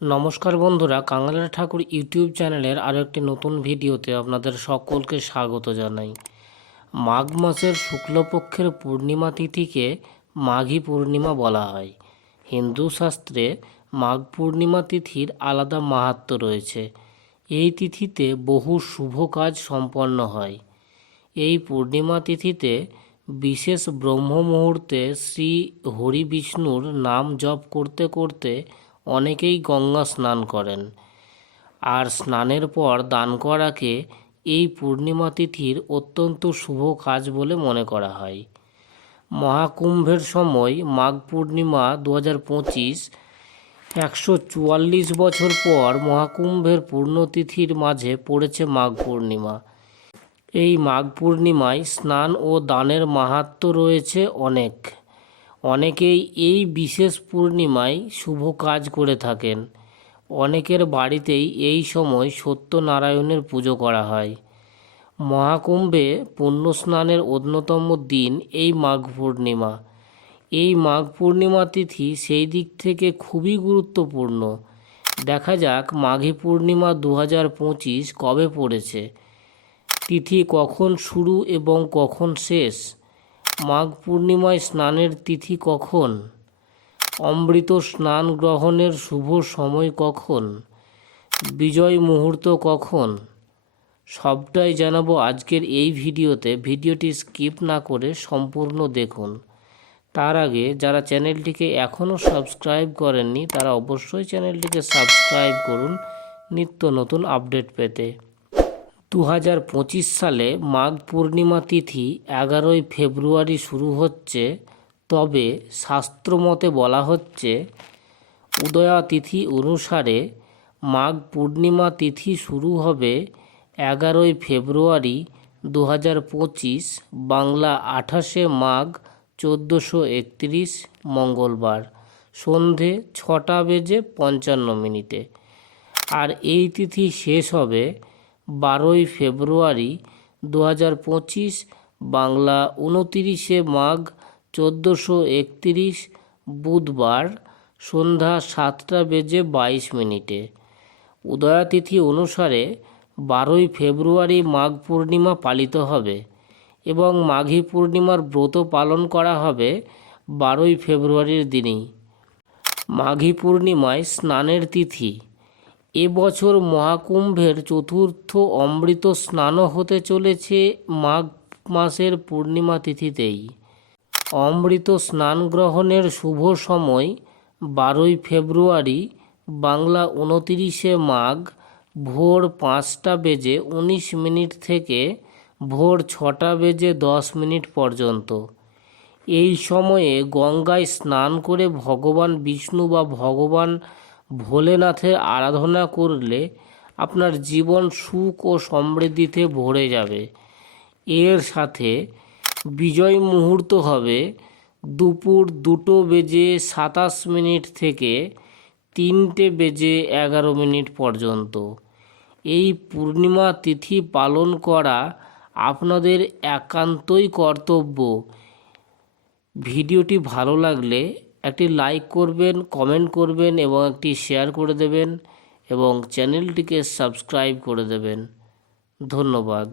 নমস্কার বন্ধুরা কাঙালের ঠাকুর ইউটিউব চ্যানেলের আরও একটি নতুন ভিডিওতে আপনাদের সকলকে স্বাগত জানাই। মাঘ মাসের শুক্লপক্ষের পূর্ণিমা তিথিকে মাঘী পূর্ণিমা বলা হয়। হিন্দু শাস্ত্রে মাঘ পূর্ণিমা তিথির আলাদা মাহাত্ম্য রয়েছে। এই তিথিতে বহু শুভ কাজ সম্পন্ন হয়। এই পূর্ণিমা তিথিতে বিশেষ ব্রহ্ম মুহূর্তে শ্রী হরি বিষ্ণুর নাম জপ করতে করতে অনেকেই গঙ্গা স্নান করেন। আর স্নানের পর দান করাকে এই পূর্ণিমা তিথির অত্যন্ত শুভ কাজ বলে মনে করা হয়। মহাকুম্ভের সময় মাঘ পূর্ণিমা দু হাজার পঁচিশ, একশো চুয়াল্লিশ বছর পর মহাকুম্ভের পূর্ণতিথির মাঝে পড়েছে মাঘ পূর্ণিমা। এই মাঘ পূর্ণিমায় স্নান ও দানের মাহাত্ম্য রয়েছে অনেক। অনেকেই এই বিশেষ পূর্ণিমায় শুভ কাজ করে থাকেন। অনেকের বাড়িতেই এই সময় সত্যনারায়ণের পুজো করা হয়। মহাকুম্ভে পুণ্য স্নানের অন্যতম দিন এই মাঘ পূর্ণিমা। এই মাঘ পূর্ণিমা তিথি সেই দিক থেকে খুবই গুরুত্বপূর্ণ। দেখা যাক মাঘী পূর্ণিমা দু হাজার পঁচিশ কবে পড়েছে। তিথি কখন শুরু এবং কখন শেষ? মাঘ পূর্ণিমায় স্নানের তিথি কখন? অমৃত স্নান গ্রহণের শুভ সময় কখন? বিজয় মুহূর্ত কখন? সবটাই জানাব আজকের এই ভিডিওতে। ভিডিওটি স্কিপ না করে সম্পূর্ণ দেখুন। তার আগে যারা চ্যানেলটিকে এখনও সাবস্ক্রাইব করেননি, তারা অবশ্যই চ্যানেলটিকে সাবস্ক্রাইব করুন। নিত্য নতুন আপডেট পেতে। দু হাজার পঁচিশ সালে মাঘ পূর্ণিমা তিথি এগারোই ফেব্রুয়ারি শুরু হচ্ছে। তবে শাস্ত্রমতে বলা হচ্ছে, উদয়া তিথি অনুসারে মাঘ পূর্ণিমা তিথি শুরু হবে এগারোই ফেব্রুয়ারি দু হাজার পঁচিশ, বাংলা আঠাশে মাঘ চোদ্দোশো একত্রিশ, মঙ্গলবার সন্ধে ছটা বেজে পঞ্চান্ন মিনিটে। আর এই তিথি শেষ হবে বারোই ফেব্রুয়ারি দু হাজার পঁচিশ, বাংলা উনতিরিশে মাঘ চোদ্দোশো একতিরিশ, বুধবার সন্ধ্যা সাতটা বেজে বাইশ মিনিটে। উদয়াতিথি অনুসারে বারোই ফেব্রুয়ারি মাঘ পূর্ণিমা পালিত হবে এবং মাঘী পূর্ণিমার ব্রত পালন করা হবে বারোই ফেব্রুয়ারির দিনেই। মাঘী পূর্ণিমায় স্নানের তিথি এবছর মহাকুম্ভের চতুর্থ অমৃত স্নানও হতে চলেছে মাঘ মাসের পূর্ণিমা তিথিতেই। অমৃত স্নান গ্রহণের শুভ সময় বারোই ফেব্রুয়ারি, বাংলা উনতিরিশে মাঘ, ভোর পাঁচটা বেজে উনিশ মিনিট থেকে ভোর ছটা বেজে দশ মিনিট পর্যন্ত। এই সময়ে গঙ্গায় স্নান করে ভগবান বিষ্ণু বা ভগবান ভোলেনাথের আরাধনা করলে আপনার জীবন সুখ ও সমৃদ্ধিতে ভরে যাবে। এর সাথে বিজয় মুহূর্ত হবে দুপুর দুটো বেজে সাতাশ মিনিট থেকে তিনটে বেজে এগারো মিনিট পর্যন্ত। এই পূর্ণিমা তিথি পালন করা আপনাদের একান্তই কর্তব্য। ভিডিওটি ভালো লাগলে একটি লাইক করবেন কমেন্ট করবেন এবং একটি শেয়ার করে দেবেন এবং চ্যানেলটিকে সাবস্ক্রাইব করে দেবেন। ধন্যবাদ।